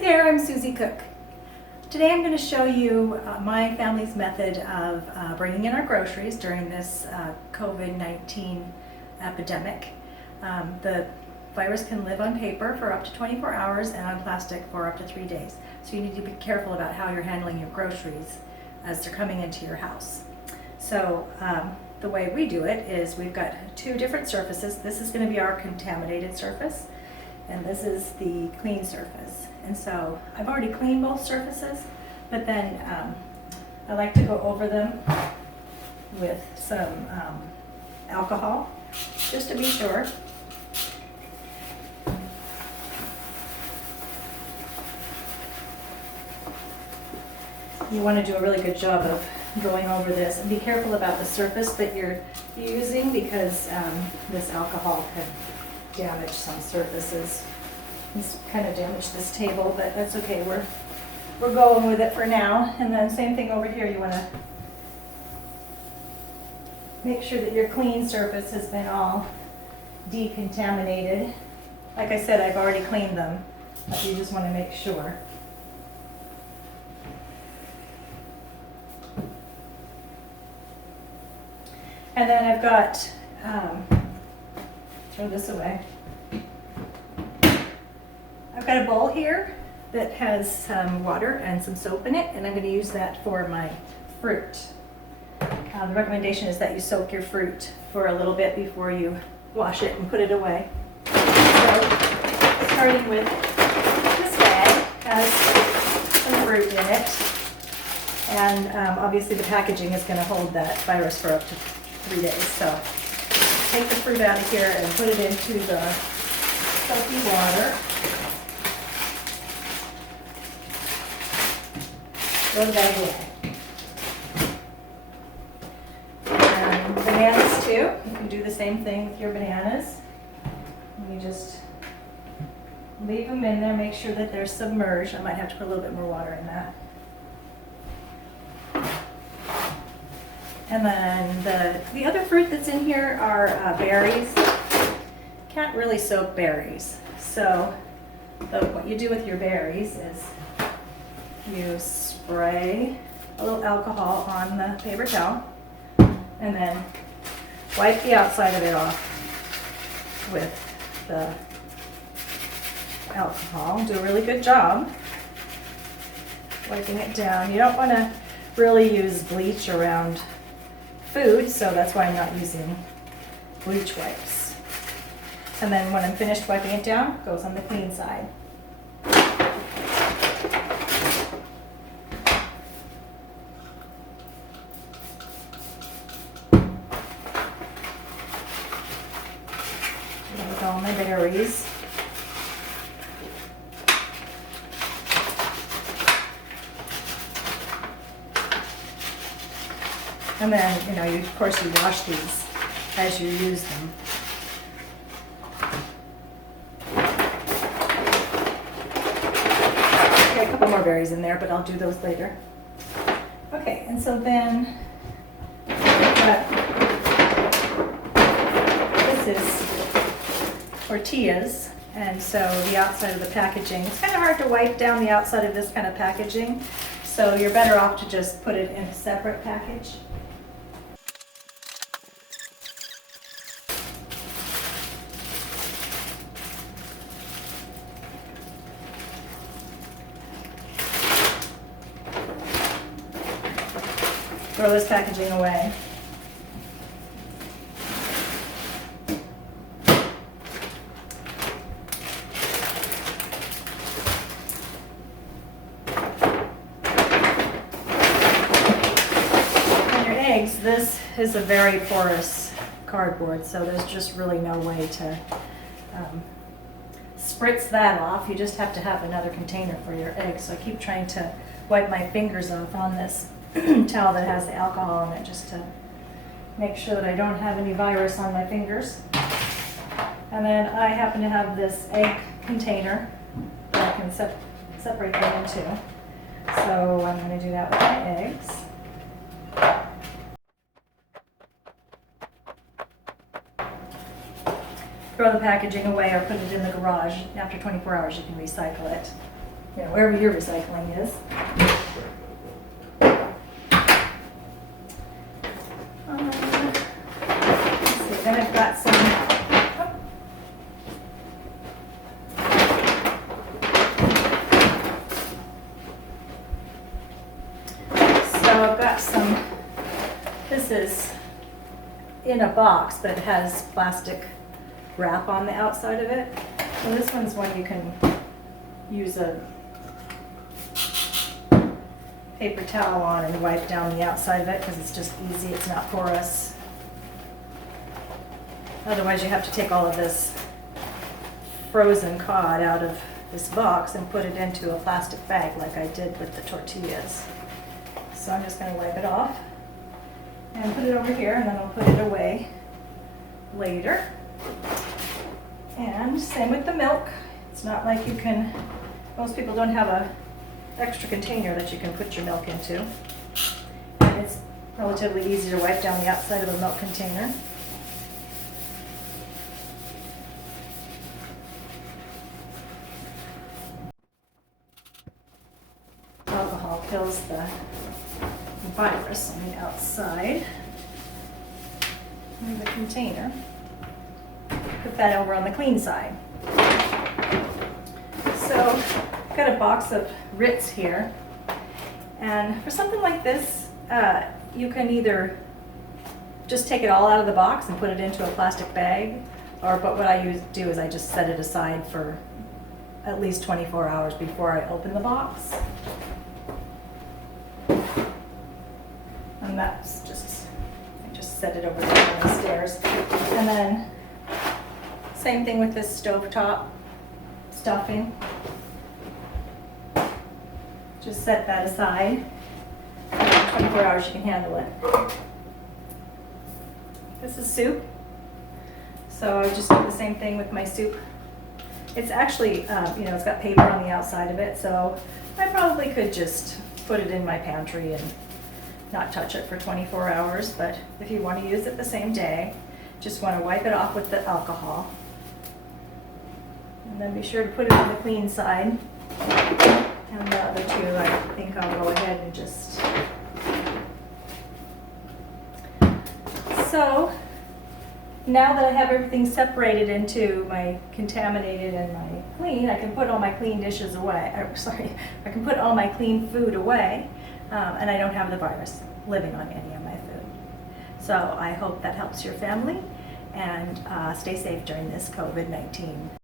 Hey there, I'm Susie Cook. Today I'm going to show you my family's method of bringing in our groceries during this COVID-19 epidemic. The virus can live on paper for up to 24 hours and on plastic for up to 3 days. So you need to be careful about how you're handling your groceries as they're coming into your house. So the way we do it is we've got two different surfaces. This is going to be our contaminated surface, and this is the clean surface. And so I've already cleaned both surfaces, but then I like to go over them with some alcohol, just to be sure. You want to do a really good job of going over this, and be careful about the surface that you're using, because this alcohol can damage some surfaces. It's kind of damaged this table, but that's okay. We're going with it for now. And then same thing over here. You want to make sure that your clean surface has been all decontaminated. Like I said, I've already cleaned them, but you just want to make sure. And then I've got, throw this away. I've got a bowl here that has some water and some soap in it, and I'm going to use that for my fruit. The recommendation is that you soak your fruit for a little bit before you wash it and put it away. So, starting with this bag, has some fruit in it, and obviously the packaging is going to hold that virus for up to 3 days. So, take the fruit out of here and put it into the soapy water. Throw the bag away. And bananas too. You can do the same thing with your bananas. You just leave them in there. Make sure that they're submerged. I might have to put a little bit more water in that. And then the other fruit that's in here are berries. Can't really soak berries. So what you do with your berries is you spray a little alcohol on the paper towel and then wipe the outside of it off with the alcohol. Do a really good job wiping it down. You don't want to really use bleach around food, so that's why I'm not using bleach wipes. And then when I'm finished wiping it down, it goes on the clean side. With all my berries. And then, of course you wash these as you use them. Got a couple more berries in there, but I'll do those later. Okay, and so then this is tortillas, and so the outside of the packaging, it's kind of hard to wipe down the outside of this kind of packaging, so you're better off to just put it in a separate package. Throw this packaging away. And your eggs, this is a very porous cardboard, so there's just really no way to spritz that off. You just have to have another container for your eggs. So I keep trying to wipe my fingers off on this towel that has the alcohol in it, just to make sure that I don't have any virus on my fingers. And then I happen to have this egg container that I can separate them into. So I'm going to do that with my eggs. throw the packaging away or put it in the garage. After 24 hours, you can recycle it. wherever your recycling is. Let's see, then I've got some, so I've got some, this is in a box, but it has plastic wrap on the outside of it. So this one's one you can use a paper towel on and wipe down the outside of it because it's just easy, it's not porous. Otherwise you have to take all of this frozen cod out of this box and put it into a plastic bag like I did with the tortillas. So I'm just going to wipe it off and put it over here, and then I'll put it away later. And same with the milk. It's not like you can, most people don't have a extra container that you can put your milk into. And it's relatively easy to wipe down the outside of a milk container. Alcohol kills the virus on the outside of the container. Put that over on the clean side. So I've got a box of Ritz here, and for something like this you can either just take it all out of the box and put it into a plastic bag, but what I do is I just set it aside for at least 24 hours before I open the box. And that's just, I just set it over there on the stairs. And then same thing with this stovetop stuffing. Just set that aside. 24 hours you can handle it. This is soup. So I just do the same thing with my soup. It's actually, it's got paper on the outside of it, so I probably could just put it in my pantry and not touch it for 24 hours, but if you want to use it the same day, just want to wipe it off with the alcohol. And then be sure to put it on the clean side. And the other two, I think I'll go ahead and just... So, now that I have everything separated into my contaminated and my clean, I can put all my clean dishes away. I can put all my clean food away, and I don't have the virus living on any of my food. So I hope that helps your family, and stay safe during this COVID-19